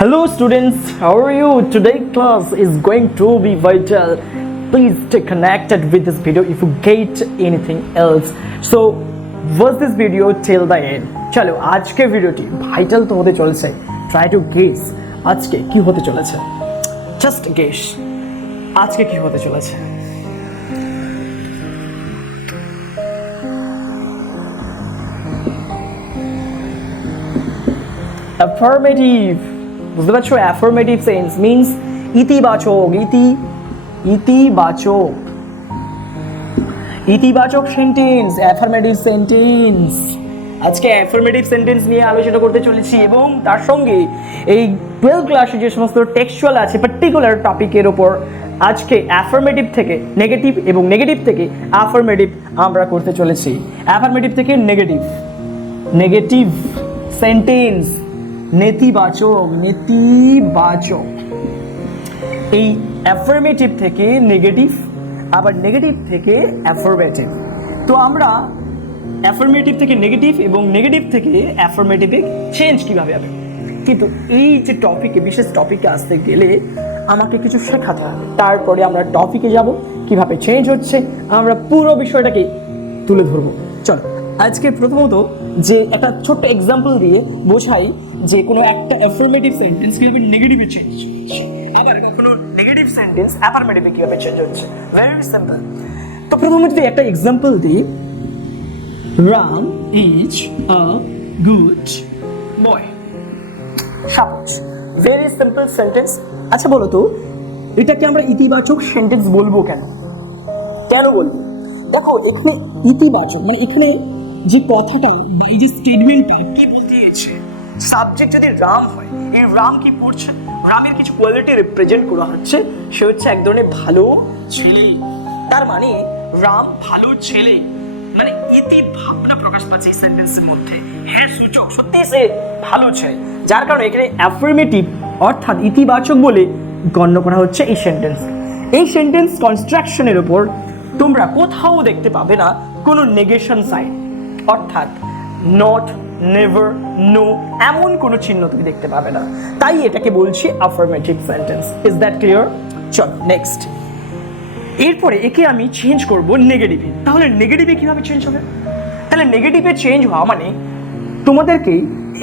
Hello students, how are you? Today class is going to be vital. Please stay connected with this video if you get anything else. So watch this video till the end. চলো আজকে ভিডিওটি vital তো হতে চলেছে. Try to guess আজকে কি হতে চলেছে. Just guess আজকে কি হতে চলেছে. Affirmative. বুঝতে পারছো? অ্যাফার্মেটিভ সেন্স মিন্স ইতিবাচক ইতিবাচক সেন্টেন্স, অ্যাফার্মেটিভ সেন্টেন্স। আজকে অ্যাফার্মেটিভ সেন্টেন্স নিয়ে আলোচনা করতে চলেছি এবং তার সঙ্গে এই 12 ক্লাসে যে সমস্ত টেক্সচুয়াল আছে পার্টিকুলার টপিকের ওপর আজকে অ্যাফার্মেটিভ থেকে নেগেটিভ এবং নেগেটিভ থেকে অ্যাফার্মেটিভ আমরা করতে চলেছি। অ্যাফার্মেটিভ থেকে নেগেটিভ সেন্টেন্স, নেতিবাচক এই অ্যাফার্মেটিভ থেকে নেগেটিভ, আবার নেগেটিভ থেকে অ্যাফার্মেটিভ। তো আমরা অ্যাফার্মেটিভ থেকে নেগেটিভ এবং নেগেটিভ থেকে অ্যাফার্মেটিভে চেঞ্জ কিভাবে হবে, কিন্তু এই যে টপিকে বিশেষ টপিকে আসতে গেলে আমাকে কিছু শেখাতে হবে, তারপরে আমরা টপিকে যাব কিভাবে চেঞ্জ হচ্ছে আমরা পুরো বিষয়টাকে তুলে ধরবো। চলো আজকে প্রথমত যে একটা ছোট্ট এক্সাম্পল দিয়ে বোঝাই যে কোনো একটা অ্যাফার্মেটিভ সেন্টেন্স কিভাবে নেগেটিভে চেঞ্জ হচ্ছে, আবার কোনো নেগেটিভ সেন্টেন্স অ্যাফার্মেটিভে কিভাবে চেঞ্জ হচ্ছে। Very simple. তো প্রথমত যদি একটা এক্সাম্পল দিই, Ram is a good boy. Suppose very simple sentence. আচ্ছা বলো তো এটাকে আমরা ইতিবাচক সেন্টেন্স বলবো কেন বলবো? দেখো এখানে ইতিবাচক মানে এখানে যে কথাটা বা এই যে স্টেটমেন্টটা কি বলতে চাইছে, সাবজেক্ট যদি রাম হয়, এই রাম কি পড়ছে, রামের কিছু কোয়ালিটি রিপ্রেজেন্ট করা হচ্ছে, সে হচ্ছে এক ধরনের ভালো ছেলে। তার মানে রাম ভালো ছেলে, মানে ইতি ভাবনা প্রকাশ পাচ্ছে এই সেন্টেন্সের মধ্যে, এর সূচক সত্যি সে ভালো ছেলে, যার কারণে এখানে অ্যাফার্মেটিভ অর্থাৎ ইতিবাচক বলে গণ্য করা হচ্ছে এই সেন্টেন্স। এই সেন্টেন্স কনস্ট্রাকশনের উপর তোমরা কোথাও দেখতে পাবে না কোনো নেগেশন সাইন, অর্থাৎ নট, নেভার, নো এমন কোনো চিহ্ন তুমি দেখতে পাবে না, তাই এটাকে বলছি affirmative sentence. Is that clear? চল নেক্সট। এরপরে একে আমি চেঞ্জ করব নেগেটিভে। তাহলে নেগেটিভে কিভাবে চেঞ্জ হবে? তাহলে নেগেটিভে চেঞ্জ হওয়া মানে তোমাদেরকে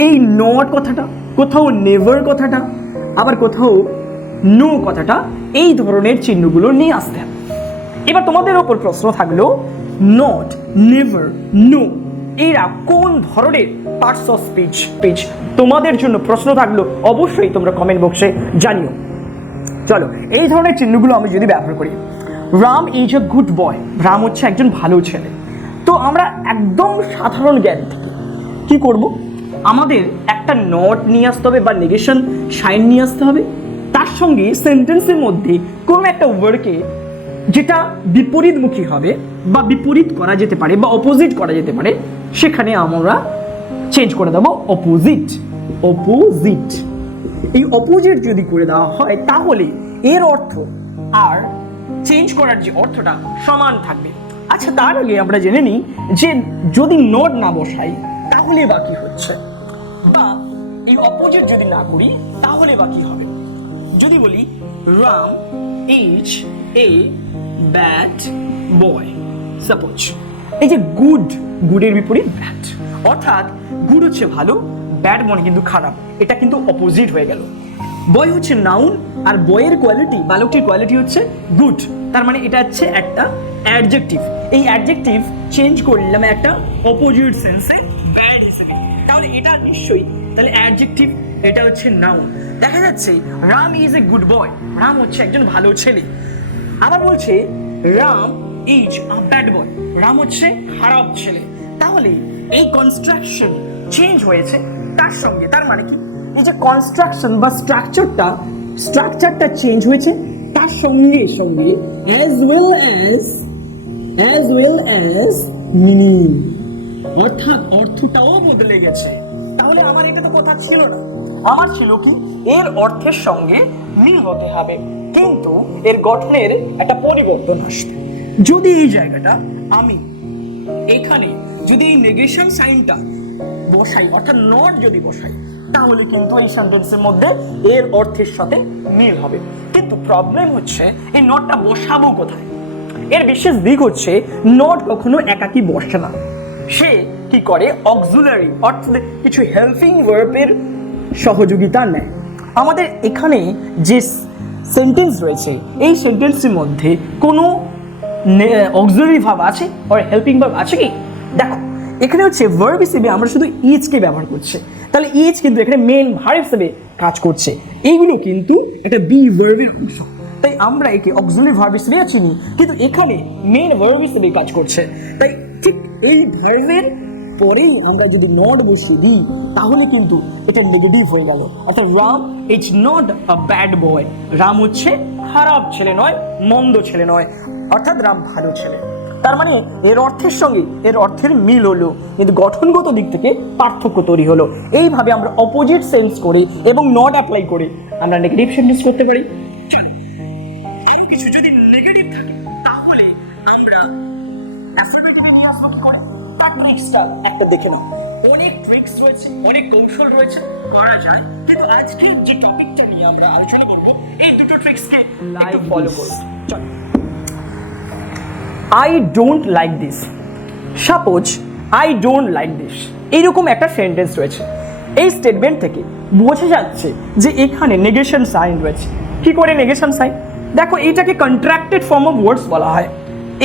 এই নট কথাটা, কোথাও নেভার কথাটা, আবার কোথাও নো কথাটা, এই ধরনের চিহ্নগুলো নিয়ে আসতে হবে। এবার তোমাদের ওপর প্রশ্ন থাকলো, নট, নেভার, নো এরা কোন ধরনের পার্টস অফ স্পিচ? তোমাদের জন্য প্রশ্ন থাকলো, অবশ্যই তোমরা কমেন্ট বক্সে জানিও। চলো এই ধরনের চিহ্নগুলো আমি যদি ব্যবহার করি, Ram is a good boy, Ram হচ্ছে একজন ভালো ছেলে। তো আমরা একদম সাধারণ জ্ঞান থেকে কি করব, আমাদের একটা নট নিয়ে আসতে হবে বা নেগেশন সাইন নিয়ে আসতে হবে, তার সঙ্গে সেন্টেন্সের মধ্যে কোনো একটা ওয়ার্ডকে যেটা বিপরীতমুখী হবে বা বিপরীত করা যেতে পারে বা অপোজিট করা যেতে পারে, সেখানে আমরা চেঞ্জ করে দেবো অপোজিট। এই অপোজিট যদি করে দেওয়া হয় তাহলে এর অর্থ আর চেঞ্জ করার যে অর্থটা সমান থাকবে। আচ্ছা তার আগে আমরা জেনে নিই যে যদি নট না বসাই তাহলে বা কি হচ্ছে, বা এই অপোজিট যদি না করি তাহলে বা কি হবে। যদি বলি Ram is a bad boy, suppose এই যে গুডের বিপরীত ব্যাড, অর্থাৎ গুড হচ্ছে ভালো, ব্যাড মনে কিন্তু খারাপ, এটা কিন্তু অপোজিট হয়ে গেল। বয় হচ্ছে নাউন আর বয়ের কোয়ালিটি, বালকটির কোয়ালিটি হচ্ছে গুড, তার মানে এটা হচ্ছে একটা অ্যাডজেক্টিভ। এই অ্যাডজেক্টিভ চেঞ্জ করলাম একটা অপোজিট সেন্সে ব্যাড হিসেবে, তাহলে এটা নিশ্চয়ই তাহলে অ্যাডজেক্টিভ, এটা হচ্ছে নাউন। দেখা যাচ্ছে Ram is a good boy, Ram হচ্ছে একজন ভালো ছেলে। আবার বলছে Ram is a bad boy, Ram হচ্ছে খারাপ ছেলে। তাহলে এই কনস্ট্রাকশন চেঞ্জ হয়েছে তার সঙ্গে, তার মানে কি এই যে কনস্ট্রাকশন বা স্ট্রাকচারটা চেঞ্জ হয়েছে তার সঙ্গে সঙ্গে অ্যাজ ওয়েল অ্যাজ মিনিং, অর্থাৎ অর্থটাও বদলে গেছে। তাহলে আমার এটা তো কথা ছিল না, আমার ছিল কি এর অর্থের সঙ্গে মিল হতে হবে, কিন্তু এর গঠনের একটা পরিবর্তন আসবে। যদি এই জায়গাটা আমি এখানে যদি এই নেগেশন সাইনটা বসাই, অর্থাৎ নট যদি বসাই, তাহলে কিন্তু এই সেন্টেন্সের মধ্যে এর অর্থের সাথে মিল হবে। কিন্তু প্রবলেম হচ্ছে এই নটটা বসাবো কোথায়। এর বিশেষ দিক হচ্ছে নট কখনো একাকী বসে না, সে কি করে অক্সিলারি অর্থাৎ কিছু হেল্পিং ভার্বের সহযোগিতা নেয়। আমাদের এখানে যে সেন্টেন্স রয়েছে এই সেন্টেন্সের মধ্যে কোনো অক্সিলারি ভার্ব আছে আর হেল্পিং ভার্ব আছে কি? দেখো এখানে হচ্ছে ভার্ব হিসেবে আমরা শুধু ইজকে ব্যবহার করছি, তাহলে ইজ কিন্তু এখানে মেন ভার্ব হিসেবে কাজ করছে। এইগুলো কিন্তু একটা বি ভার্বের অংশ, তাই আমরা একে অক্সিলারি ভার্ব হিসেবে চিনি, কিন্তু এখানে মেন ভার্ব হিসেবে কাজ করছে। তাই ঠিক এই ভার্বের পরেই আমরা যদি নট বসিয়ে দিই তাহলে কিন্তু এটা নেগেটিভ হয়ে গেল। অর্থাৎ Ram is not a bad boy, Ram হচ্ছে খারাপ ছেলে নয়, মন্দ ছেলে নয়, অর্থাৎ রাম ভালো ছেলে। তার মানে এর অর্থের সঙ্গে এর অর্থের মিল হলো, কিন্তু গঠনগত দিক থেকে পার্থক্য তৈরি হলো। এইভাবে আমরা অপোজিট সেন্স করে এবং নট অ্যাপ্লাই করে আমরা নেগেটিভ সেন্টেন্স করতে পারি। কিছু যদি নেগেটিভ থাকে তাহলে আমরা অ্যাফার্মেটিভে নিয়ে আসবো কি করে? তার ট্রিক্সটা একটা দেখে নাও। অনেক ট্রিক্স রয়েছে, অনেক কৌশল রয়েছে, করা যায়, কিন্তু আজকে যে টপিকটা নিয়ে আমরা আলোচনা করব এই দুটো ট্রিক্সকে লাইক ফলো করব। চলো, I don't like this. Suppose I don't like this. এইরকম একটা সেন্টেন্স রয়েছে। এই স্টেটমেন্ট থেকে বোঝা যাচ্ছে যে এখানে নেগেশন সাইন রয়েছে। কি করে নেগেশন সাইন? দেখো এটাকে কন্ট্রাক্টেড ফর্ম অফ ওয়ার্ডস বলা হয়।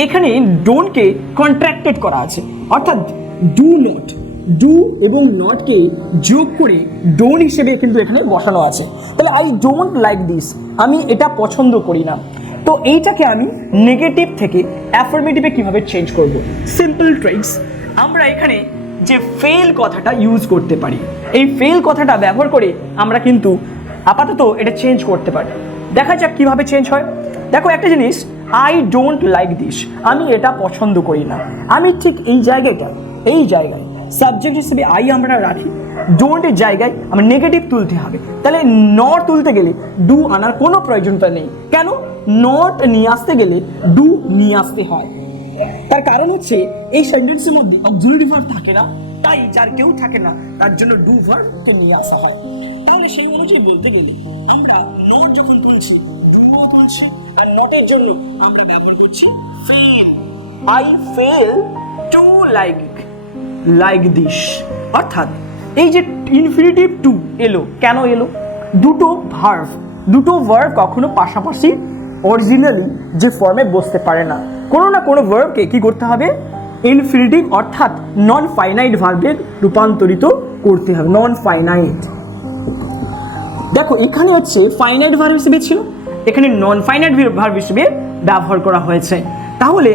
এখানে ডোন্টকে কন্ট্রাক্টেড করা আছে, অর্থাৎ ডু নট, ডু এবং নটকে যোগ করে ডোন্ট হিসেবে কিন্তু এখানে বসানো আছে। তাহলে আই ডোন্ট লাইক দিস, আমি এটা পছন্দ করি না। তো এইটাকে আমি নেগেটিভ থেকে অ্যাফার্মেটিভে কিভাবে চেঞ্জ করব? Simple tricks. আমরা এখানে যে ফেল কথাটা ইউজ করতে পারি, এই ফেল কথাটা ব্যবহার করে আমরা কিন্তু আপাতত এটা চেঞ্জ করতে পারি। দেখা যাক কিভাবে চেঞ্জ হয়। দেখো একটা জিনিস, আই ডোন্ট লাইক দিস, আমি এটা পছন্দ করি না। আমি ঠিক এই জায়গায় সাবজেক্ট হিসেবে আই আমরা রাখি, ডোন্টের জায়গায় আমার নেগেটিভ তুলতে হবে। তাহলে নট তুলতে গেলে ডু আনার কোনো প্রয়োজনটা নেই। কেন? নট নিয়ে আসতে গেলে ডু নিয়ে আসতে হয়। তার কারণ হচ্ছে এই সেন্টেন্সের মধ্যে অক্সিলারি ভার্ব থাকে না, তাই যার কেউ থাকে না তার জন্য ডু ভার্বকে নিয়ে আসা হয়। তাহলে সেই অনুযায়ী বলতে গেলে আমরা নট যখন তুলছি, ডুও তুলছি, আর নটের জন্য আমরা ব্যবহার করছি fail. I fail to like this. অর্থাৎ এই যে ইনফিনিটিভ টু এলো, কেন এলো? দুটো ভার্ব কখনো পাশাপাশি অরিজিনালি যে ফর্মে বসতে পারে না। কোনো না কোনো ভার্বকে কি করতে হবে? ইনফিনিটিভ অর্থাৎ নন ফাইনাইট ভার্বে রূপান্তরিত করতে হবে। নন ফাইনাইট, দেখো এখানে হচ্ছে ফাইনাইট ভার্ব হিসেবে ছিল, এখানে নন ফাইনাইট ভার্ব হিসেবে ব্যবহার করা হয়েছে। তাহলে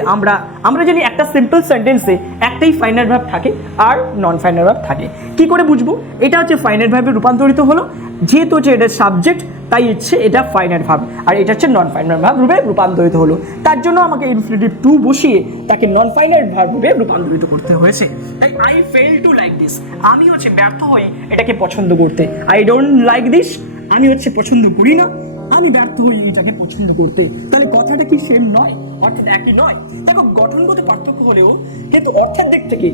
আমরা জানি একটা সিম্পল সেন্টেন্সে একটাই ফাইনাইট ভার্ব থাকে আর নন ফাইনাইট ভার্ব থাকে। কি করে বুঝবো এটা হচ্ছে ফাইনাইট ভার্বে রূপান্তরিত হলো? যেহেতু হচ্ছে এটা সাবজেক্ট, তাই হচ্ছে এটা ফাইনাইট ভার্ব, আর এটা হচ্ছে নন ফাইনাইট ভার্ব রূপে রূপান্তরিত হলো। তার জন্য আমাকে ইনফিনিটিভ টু বসিয়ে তাকে নন ফাইনাইট ভার্ব রূপে রূপান্তরিত করতে হয়েছে। তাই I fail to like this, আমি হচ্ছে ব্যর্থ হই এটাকে পছন্দ করতে। আই ডোন্ট লাইক দিস, আমি হচ্ছে পছন্দ করি না, আমি ব্যর্থ হই এটাকে পছন্দ করতে। তাহলে কথাটা কি সেম নয়? অর্থাৎ একই নয়। দেখো গঠনগত পার্থক্য হলেও কিন্তু অর্থের দিক থেকে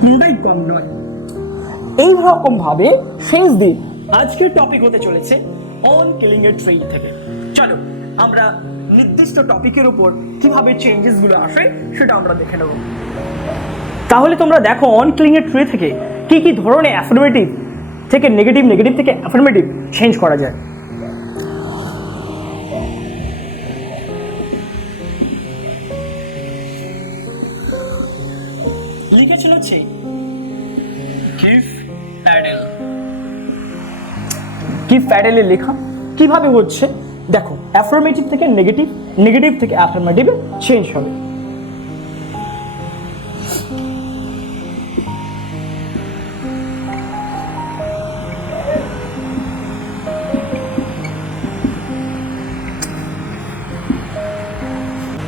কোনটাই কম নয়। এইরকম ভাবে শেষ দিন আজকের টপিক হতে চলেছে অন কিলিং এর ট্রেড থেকে। চলো আমরা নির্দিষ্ট টপিকের উপর কিভাবে চেঞ্জেস গুলো আসে সেটা আমরা দেখে নেব। তাহলে তোমরা দেখো অন কিলিং এর ট্রে থেকে কি কি ধরনের অ্যাফার্মেটিভ থেকে নেগেটিভ থেকে অ্যাফার্মেটিভ চেঞ্জ করা যায়। লিখেছিল হচ্ছে কিভ প্যাডেলের লেখা কিভাবে হচ্ছে দেখো, অ্যাফার্মেটিভ থেকে নেগেটিভ থেকে অ্যাফার্মেটিভে চেঞ্জ হবে।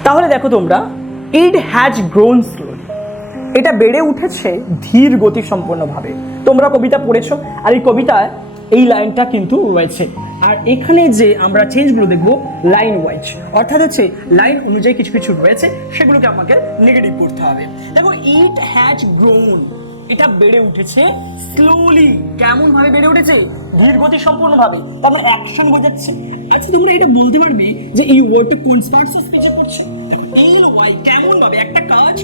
তাহলে দেখো তোমরা, ইট হ্যাজ গ্রোন স্লোলি, এটা বেড়ে উঠেছে ধীর গতি সম্পন্নভাবে। তোমরা কবিতা পড়েছো, আর এই কবিতায় এই লাইনটা কিন্তু রয়েছে। আর এখানে যে আমরা চেঞ্জগুলো দেখবো লাইন ওয়াইজ, অর্থাৎ হচ্ছে লাইন অনুযায়ী কিছু কিছু রয়েছে, সেগুলোকে আমাকে নেগেটিভ করতে হবে। দেখো ইট হ্যাজ গ্রোন, এটা বেড়ে উঠেছে স্লোলি। কেমন ভাবে বেড়ে উঠেছে? ধীর গতি সম্পূর্ণ ভাবে। তার মানে অ্যাকশন বোঝাচ্ছে। আচ্ছা তোমরা এটা বলতে পারবে যে এই ওয়ার্ডটা কোন স্পার্টস স্পিচে করছে? এল ওয়াই কেমন ভাবে একটা কাজ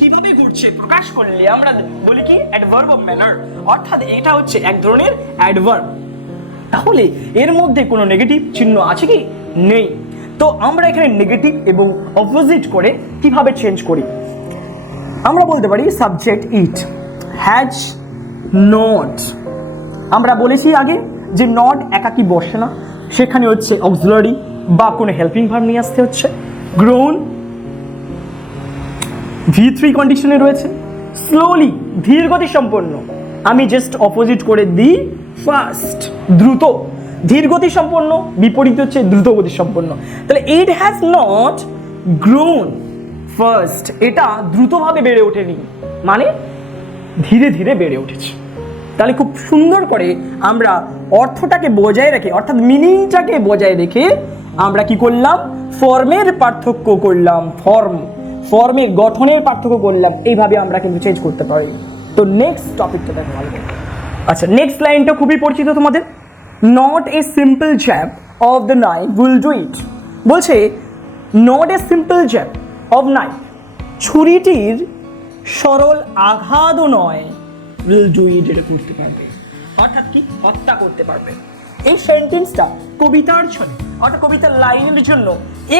কিভাবে করছে প্রকাশ করলে আমরা বলি কি অ্যাডভার্ব অফ ম্যানার, অর্থাৎ এটা হচ্ছে এক ধরনের অ্যাডভার্ব। তাহলে এর মধ্যে কোনো নেগেটিভ চিহ্ন আছে কি? নেই। তো আমরা এখানে নেগেটিভ এবং অপোজিট করে কিভাবে চেঞ্জ করি? আমরা বলতে পারি সাবজেক্ট ইট হ্যাজ নট। আমরা বলেছি আগে যে নট একাকি বসে না, সেখানে হচ্ছে অক্সিলারি বা কোনো হেল্পিং ভার্ব নিয়ে আসতে হচ্ছে। গ্রোন V3 কন্ডিশনে রয়েছে। স্লোলি ধীর গতি সম্পন্ন, আমি জাস্ট অপোজিট করে দিই ফাস্ট দ্রুত। ধীর গতি সম্পন্ন বিপরীত হচ্ছে দ্রুত গতি সম্পন্ন। তাহলে it has not grown first, এটা দ্রুতভাবে বেড়ে ওঠেনি, মানে ধীরে ধীরে বেড়ে উঠেছে। তাহলে খুব সুন্দর করে আমরা অর্থটাকে বজায় রেখে, অর্থাৎ মিনিংটাকে বজায় রেখে আমরা কি করলাম? ফর্মের পার্থক্য করলাম, ফর্মের গঠনের পার্থক্য করলাম। এইভাবে আমরা কিন্তু চেঞ্জ করতে পারি। তো নেক্সট টপিকটা দেখো ভালো করে। আচ্ছা নেক্সট লাইনটা খুবই পরিচিত তোমাদের, not a simple jab of the knife will do it. বলছে not a simple jab of knife, ছুরিটির সরল আঘাতও নয়, উইল ডু ইট, এটা করতে পারবে, অর্থাৎ কি হত্যা করতে পারবে। এই সেন্টেন্সটা কবিতার ছলে, অর্থাৎ কবিতার লাইনের জন্য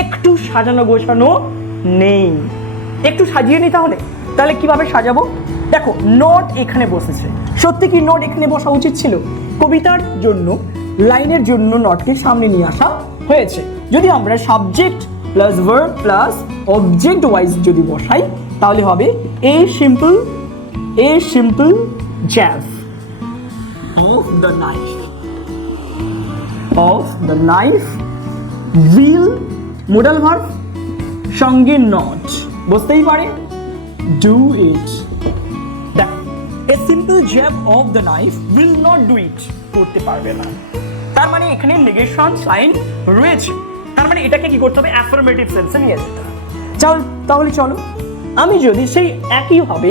একটু সাজানো গোছানো নেই। একটু সাজিয়ে নি তাহলে কিভাবে সাজাবো? দেখো নোট এখানে বসেছে, সত্যি কি নোট এখানে বসা উচিত ছিল? কবিতার জন্য লাইনের জন্য নোটকে সামনে নিয়ে আসা হয়েছে। যদি আমরা subject plus verb plus object wise যদি বসাই তাহলে হবে এ simple jab of the knife will modal verb সঙ্গে নট বুঝতেই পারে do it. A simple jab of the knife will not do it, করতে পারবে না। তার মানে এখানে নেগেশন সাইন রয়েছে, তার মানে এটাকে কি করতে হবে? অ্যাফার্মেটিভ সেন্সে নিয়ে যেতে হবে। তাহলে চলো আমি যদি সেই একই হবে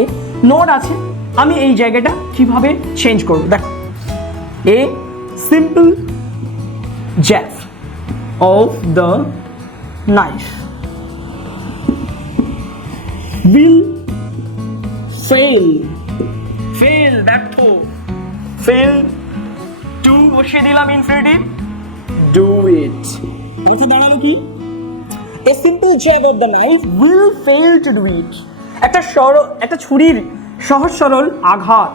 নট আছে, আমি এই জায়গাটা কিভাবে চেঞ্জ করব? দেখো এ simple jab of the knife will fail ব্যর্থ, fail to বসিয়ে দিলাম ইনফিনিটিভ, do it। কথা দাঁড়ালো কি? a simple jab of the knife will fail to do it। একটা ছুরির সহজ সরল আঘাত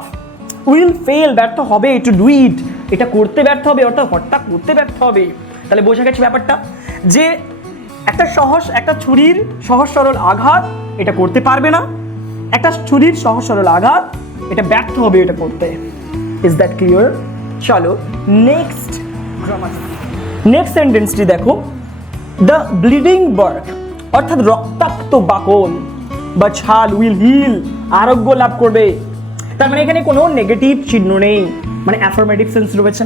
will fail ব্যর্থ হবে, to do it এটা করতে ব্যর্থ হবে, অর্থাৎ হত্যা করতে ব্যর্থ হবে। তাহলে বোঝা গেছে ব্যাপারটা, যে একটা ছুরির সহজ সরল আঘাত এটা করতে পারবে না, একটা ছুরির সহজ সরল আঘাত এটা ব্যর্থ হবে এটা করতে। Is that clear? চলো নেক্সট নেক্সট সেন্টেন্সটি দেখো, দ্য ব্লিডিং বার্ক অর্থাৎ রক্তাক্ত বাকল বা ছাল উইল হিল আরোগ্য লাভ করবে। তার মানে এখানে কোনো নেগেটিভ চিহ্ন নেই, মানে অ্যাফার্মেটিভ সেন্স রয়েছে।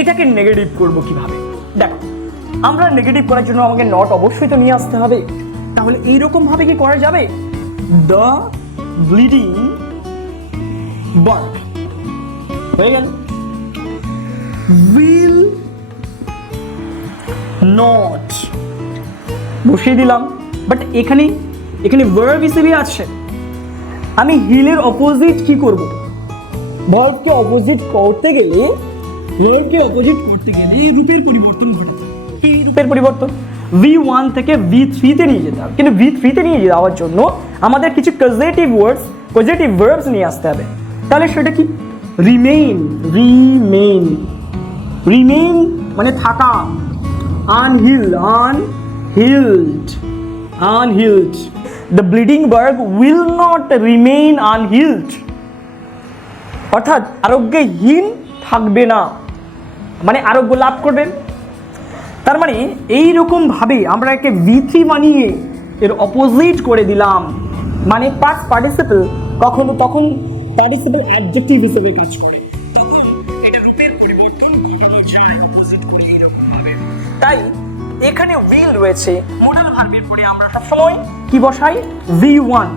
এটাকে নেগেটিভ করবো কিভাবে? দেখো আমরা নেগেটিভ করার জন্য আমাকে নট অবশ্যই তো নিয়ে আসতে হবে। তাহলে এইরকম ভাবে কি করা যাবে? দ্য ব্লিডিং বার্ক হয়ে গেল, উইল নট বসিয়ে দিলাম। বাট এখানে ভার্ব হিসেবে আছে, আমি হিলের অপোজিট কি করব? ভার্বকে অপোজিট করতে গেলে রূপের পরিবর্তন ঘটাতে। কি রূপের পরিবর্তন? V1 থেকে V3 তে নিয়ে যেতে হবে, কিন্তু V3 তে নিয়ে যাওয়ার জন্য আমাদের কিছু পজিটিভ ভার্বস নিয়ে আসতে হবে। তাহলে সেটা কি? রিমেইন মানে থাকা, unhealed. The bleeding barb will not remain unhealed, অর্থাৎ আরোগ্যহীন থাকবে না, মানে আরোগ্য লাভ করবেন। তার মানে এইরকম ভাবে আমরা একে V3 বানিয়ে এর অপোজিট করে দিলাম, মানে পাস্ট পার্টিসিপল তখন পার্টিসিপল অ্যাডজেক্টিভ হিসেবে কাজ করে, তখন এটা রূপের পরিবর্তন ঘটানো যায় অপোজিট করে এইরকম ভাবে। তাই এখানে উইল রয়েছে, মোডাল ভার্বের পরে আমরা সবসময় কি বসাই? V1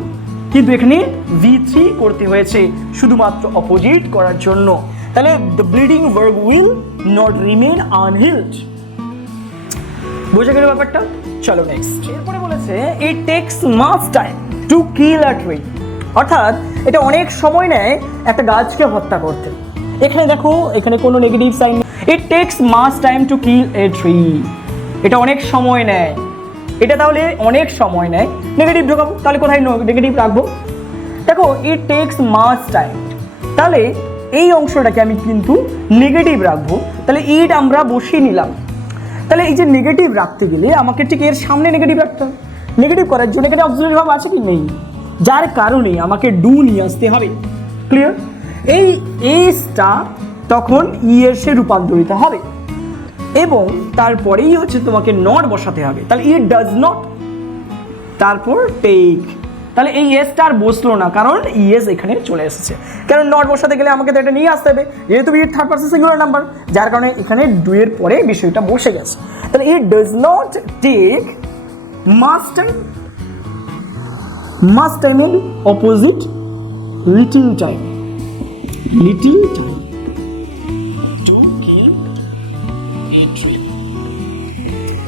কিন্তু এখানে V3 করতে হয়েছে শুধুমাত্র অপোজিট করার জন্য। তাহলে the bleeding verb will not remain unhealed. বুঝে গেল ব্যাপারটা? চলো নেক্সট। এরপরে বলেছে it takes much time to kill a tree, অর্থাৎ এটা অনেক সময় নেয় একটা গাছকে হত্যা করতে। এখানে দেখো, এখানে কোনো নেগেটিভ সাইন নেই। ইট takes much time to kill a tree, এটা অনেক সময় নেয়। এটা তাহলে অনেক সময় নেয়, নেগেটিভ ঢোকাবো। তাহলে কোথায় নেগেটিভ রাখবো? দেখো ইট টেকস মাচ টাইম, তাহলে এই অংশটাকে আমি কিন্তু নেগেটিভ রাখবো। তাহলে ইট আমরা বসিয়ে নিলাম। তাহলে এই যে নেগেটিভ রাখতে গেলে আমাকে ঠিক এর সামনে নেগেটিভ রাখতে হবে। নেগেটিভ করার জন্য এখানে অক্সিলারি ভার্ব আছে কি? নেই, যার কারণে আমাকে ডু নিয়ে আসতে হবে। ক্লিয়ার? এই এসটা তখন ইয়েসে রূপান্তরিত হবে এবং তারপরেই হচ্ছে তোমাকে নট বসাতে হবে। তাহলে ইট ডাজ নট, তারপর টেক। তাহলে এই এসটা আর বসলো না, কারণ ইএস এখানে চলে এসেছে। কারণ নট বসাতে গেলে আমাকে তো এটা নিয়ে আসতে হবে, যেহেতু it third person singular number, যার কারণে এখানে ডু এর পরে বিষয়টা বসে গেছে। তাহলে it does not take much time, much টাইমের opposite little time, little time to kill a tree.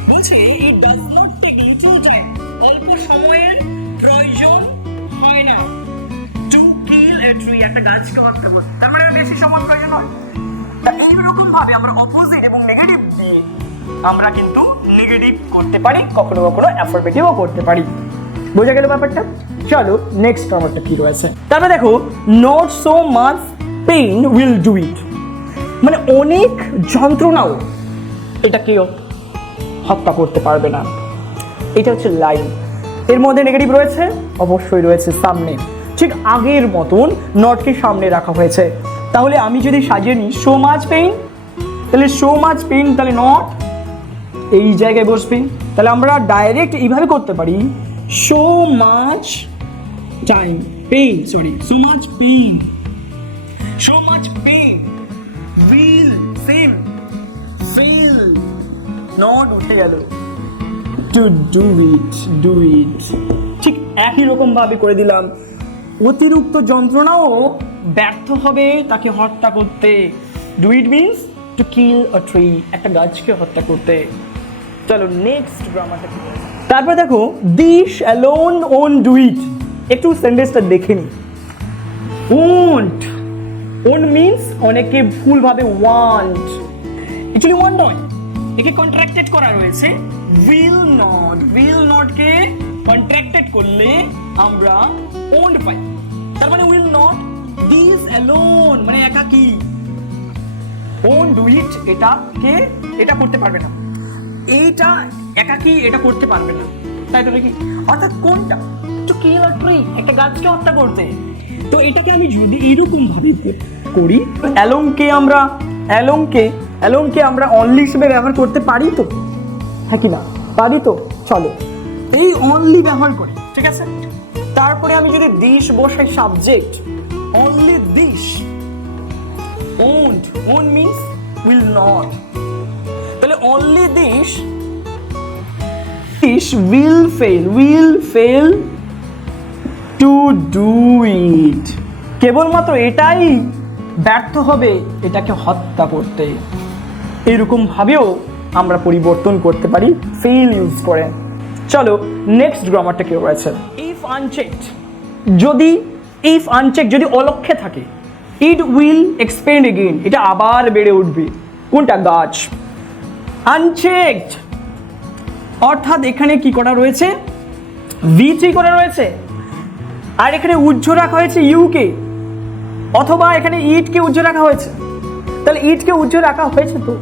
বলছে it does not take little time, অল্প সময়ের প্রয়োজন হয় না টু কিল এ ট্রি, একটা গাছকে হত্যা করতে। তার মানে বেশি সময় প্রয়োজন হয়। এইরকম ভাবে আমরা অপোজিট এবং নেগেটিভ দিয়ে আমরা কিন্তু নেগেটিভ করতে পারি, কখনো কখনো অ্যাফার্মেটিভও করতে পারি। বোঝা গেল ব্যাপারটা? চলো নেক্সট গ্রামারটা কি রয়েছে। তারপরে দেখো not so much pain will do ইট, মানে অনেক যন্ত্রণাও এটাকে হত্যা করতে পারবে না। এটা হচ্ছে লাইন। এর মধ্যে নেগেটিভ রয়েছে, অবশ্যই রয়েছে সামনে, ঠিক আগের মতন নটকে সামনে রাখা হয়েছে। তাহলে আমি যদি সাজিয়ে নিই সো মাচ পেইন, তাহলে সো মাচ পেইন, তাহলে নট এই জায়গায় বসবে। তাহলে আমরা ডাইরেক্ট এইভাবে করতে পারি so much time pain, sorry so much pain, so much pain will same feel, not উঠে গেল to do it, do it. ঠিক একই রকম ভাবে করে দিলাম। অতিরিক্ত যন্ত্রণাও ব্যর্থ হবে তাকে হত্যা করতে। Do it means to kill a tree, একটা গাছকে হত্যা করতে। চলো নেক্সট গ্রামারটা কি আছে। তারপর দেখো this alone own do it, একটু সেন্টেন্সটা দেখে নি। ওন্ট, ওন মিনস অনেকে ভুলভাবে ওয়ান্ট, অ্যাকচুয়ালি ওয়ান্ট নয়, একে কন্ট্রাক্টেড করা রয়েছে will not. Will not K contracted করলে আমরা ওন্ট পাই। তার মানে উইল নট, দিস অ্যালোন মানে একাকী, ওন ডু ইট এটাকে এটা করতে পারবে না, এইটা একাকী এটা করতে পারবে না। তাই তো নাকি? অর্থাৎ কোনটা? টু কিল আ ট্রি, একটা গাছকে হত্যা করতে। তো এটাকে আমি যদি এইরকম ভাবে করি, অ্যালোনকে আমরা অ্যালোনকে আমরা অনলি হিসেবে ব্যবহার করতে পারি তো, হ্যাঁ কি না? পারি তো। চলো এই অনলি ব্যবহার করি, ঠিক আছে? তারপরে আমি যদি দিস বসাই subject, only this, won't, won't means will not, তাহলে only this will fail to do it, কেবলমাত্র এটাই ব্যর্থ হবে এটাকে হত্যা করতে। এরকম ভাবেও আমরা পরিবর্তন করতে পারি ফেল ইউজ করে। চলো নেক্সট গ্রামারটা কি রয়েছে। ইফ আনচেক যদি অলক্ষ্যে থাকে, ইট উইল এক্সপেন্ড এগেইন, এটা আবার বেড়ে উঠবে। কোনটা? গাছ। আনচেকড অর্থাৎ এখানে কি করা রয়েছে? V3 করা রয়েছে, আর এখানে উজ্জ্ব রাখা হয়েছে ইউকে, অথবা এখানে ইটকে উজ্জ্ব রাখা হয়েছে। তাহলে ইটকে উজ্জ্ব রাখা হয়েছে, তো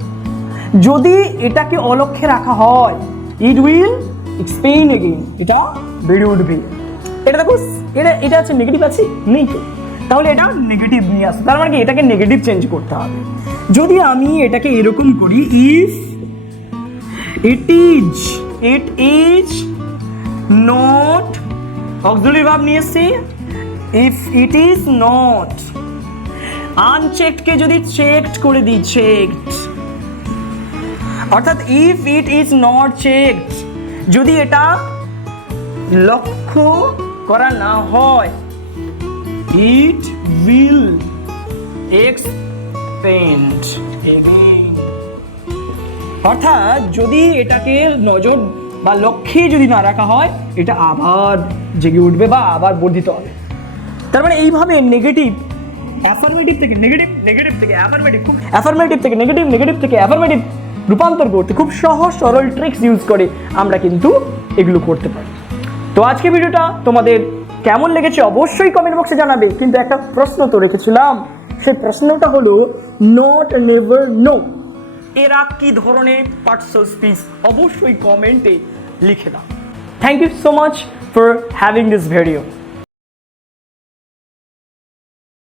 যদি এটাকে অলক্ষ্যে রাখা হয় ইট উইল এক্সপেন্ড এগেইন, এটা বেড়ে উঠবে। এটা দেখো, এটা আছে নেগেটিভ আছে নেই তো, তাহলে এটা নেগেটিভ নিয়ে আসবে। তার মানে কি এটাকে নেগেটিভ চেঞ্জ করতে হবে। যদি আমি এটাকে এরকম করি, if it is not, auxiliary verb নিয়ে এসেছি, if it is not, unchecked কে যদি চেকড করে দিই, চেকড, অর্থাৎ if it is not checked, যদি এটা লক্ষ্য করা না হয়, it will expand again। অর্থাৎ যদি এটাকে নজর বা লক্ষ্যে যদি না রাখা হয়, এটা আবার জেগে উঠবে বা আবার বর্ধিত হবে। তার মানে এইভাবে নেগেটিভ অ্যাফার্মেটিভ থেকে নেগেটিভ, নেগেটিভ থেকে অ্যাফার্মেটিভ, অ্যাফার্মেটিভ থেকে নেগেটিভ, নেগেটিভ থেকে অ্যাফার্মেটিভ রূপান্তর করতে খুব সহজ সরল ট্রিক্স ইউজ করে আমরা কিন্তু এগুলো করতে পারি। তো আজকে ভিডিওটা তোমাদের কেমন লেগেছে অবশ্যই কমেন্ট বক্সে জানাবে। কিন্তু একটা প্রশ্ন তো রেখেছিলাম, সেই প্রশ্নটা হলো নট, নেভার, নো এরা কি ধরনের পার্টস অফ স্পিচ, অবশ্যই কমেন্টে লিখে দাও। Thank you so much for having this video.